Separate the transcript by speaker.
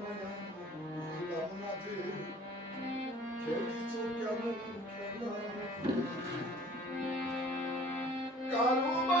Speaker 1: dayanamadı Kertuk yanım kenarda Karuma